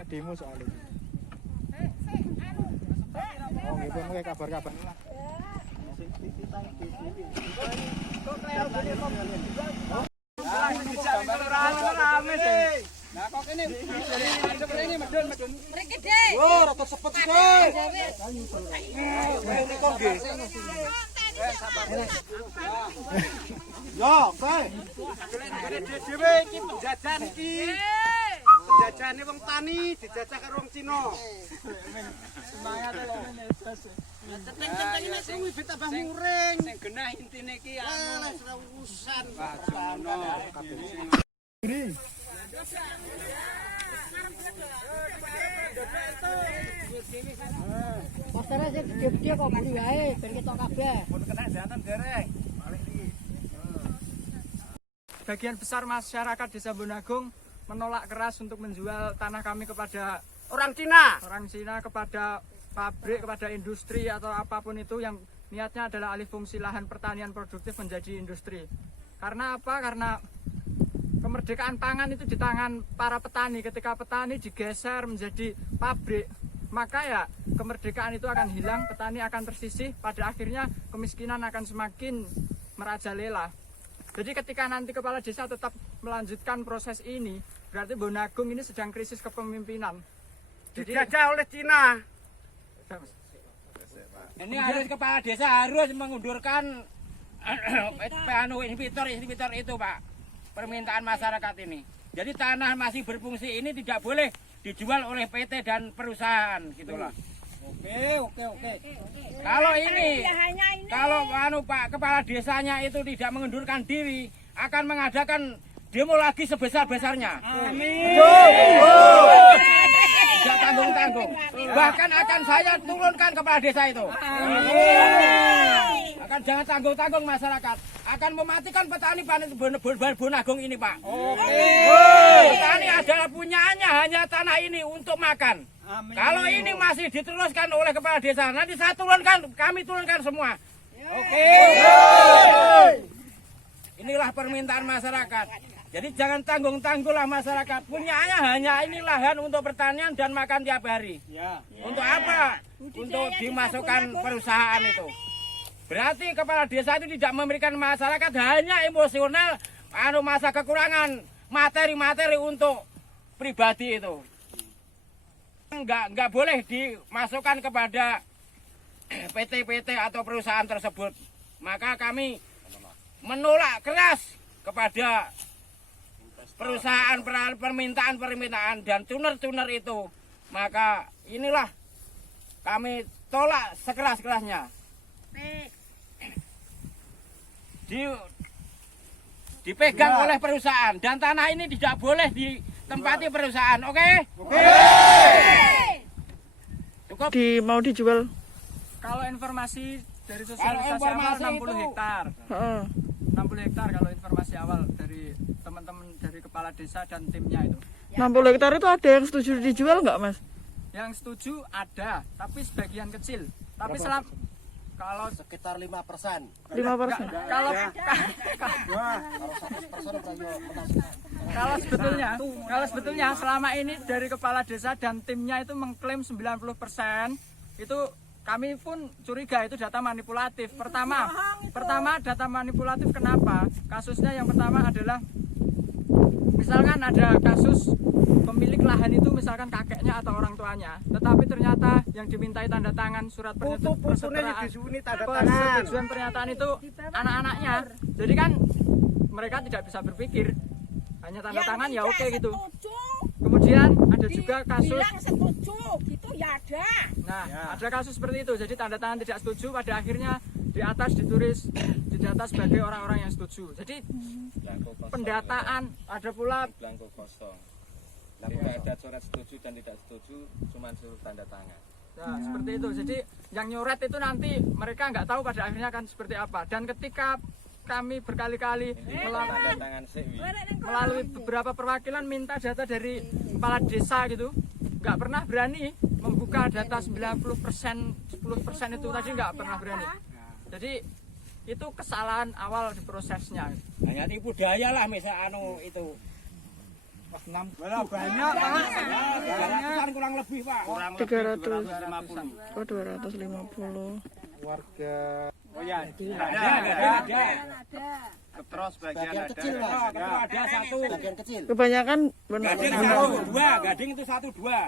Enak demo soalnya. Oh, gitu mungkin kabar-kabar lah. Nah, kok ini medun. Mriki, Dik. Oh, rada sepet iki. Yo, kae. Dhewe iki penjajahan iki. Penjajahane wong tani dijajah karo wong Cina. Semangat lho ngene terus. Centeng-centeng nek suwi bet tambah muring. Sing genah intine iki anu urusan. Pasare sing gede-gede kok beli wae ben ketok kabeh. Mun kena jantan dereng. Balik iki. Bagian besar masyarakat Desa Bonagung menolak keras untuk menjual tanah kami kepada Orang Cina. orang Cina, kepada pabrik, kepada industri atau apapun itu yang niatnya adalah alih fungsi lahan pertanian produktif menjadi industri. Karena apa? Karena kemerdekaan pangan itu di tangan para petani. Ketika petani digeser menjadi pabrik, maka ya kemerdekaan itu akan hilang, petani akan tersisih, pada akhirnya kemiskinan akan semakin merajalela. Jadi ketika nanti kepala desa tetap melanjutkan proses ini, berarti Bonagung ini sedang krisis kepemimpinan. Dijajah oleh Cina. Ini harus kepala desa harus mengundurkan inhibitor itu, Pak. Permintaan masyarakat ini. Jadi tanah masih berfungsi ini tidak boleh dijual oleh PT dan perusahaan gitulah. Oke. Kalau ini kalau Pak kepala desanya itu tidak mengundurkan diri, akan mengadakan demo lagi sebesar-besarnya. Amin. Tidak tanggung-tanggung. Bahkan akan saya turunkan kepala desa itu. Akan jangan tanggung-tanggung masyarakat. Akan mematikan petani Bonagung ini, Pak. Petani adalah punyanya hanya tanah ini untuk makan. Amin. Kalau ini masih diteruskan oleh kepala desa, nanti saya turunkan, kami turunkan semua. Inilah permintaan masyarakat. Jadi jangan tanggung-tanggunglah masyarakat. Punyanya hanya ini lahan untuk pertanian dan makan tiap hari. Untuk apa? Untuk dimasukkan perusahaan itu. Berarti kepala desa itu tidak memberikan masyarakat hanya emosional, masa kekurangan materi-materi untuk pribadi itu. Enggak boleh dimasukkan kepada PT-PT atau perusahaan tersebut. Maka kami menolak keras kepada perusahaan permintaan dan tuner-tuner itu. Maka inilah kami tolak sekeras-kerasnya. Dipegang oleh perusahaan dan tanah ini tidak boleh ditempati perusahaan. Oke? Cukup. Mau dijual? Kalau informasi dari sosialisasi awal 60 hektar. 60 hektar kalau informasi awal dari teman-teman dari kepala desa dan timnya itu. 60 hektar itu ada yang setuju dijual nggak, Mas? Yang setuju ada, tapi sebagian kecil. Tapi kalau Sekitar 5%. 5%. kalau sebetulnya selama ini dari kepala desa dan timnya itu mengklaim 90%, itu kami pun curiga itu data manipulatif. Pertama data manipulatif kenapa? Kasusnya yang pertama adalah misalkan ada kasus pemilik lahan itu misalkan kakeknya atau orang tuanya, tetapi ternyata yang dimintai tanda tangan surat persetujuan pernyataan itu anak-anaknya. Jadi kan mereka tidak bisa berpikir, hanya tanda tangan ya oke gitu. Kemudian ada juga kasus setuju gitu ya ada. Nah, ada kasus seperti itu. Jadi tanda tangan tidak setuju, pada akhirnya di atas ditulis didata sebagai orang-orang yang setuju. Jadi pendataan ada pula blanko kosong. Tidak ada coret setuju dan tidak setuju, cuma suruh tanda tangan. Nah, seperti itu. Jadi yang nyoret itu nanti mereka nggak tahu pada akhirnya akan seperti apa. Dan ketika kami berkali-kali melalui beberapa perwakilan minta data dari kepala desa gitu, nggak pernah berani membuka data 90%, 10% itu tadi nggak pernah berani. Jadi itu kesalahan awal di prosesnya. Hanya tipu daya lah misal itu. Banyak Pak. kurang lebih Pak. 300. 250. Oh 250. Oh ya, Ada. Ketros bagian Bagian ada. kecil, Mas. Kalau ada satu. Bagian kecil. Kebanyakan benar. Gading satu, dua. Gading itu satu, dua.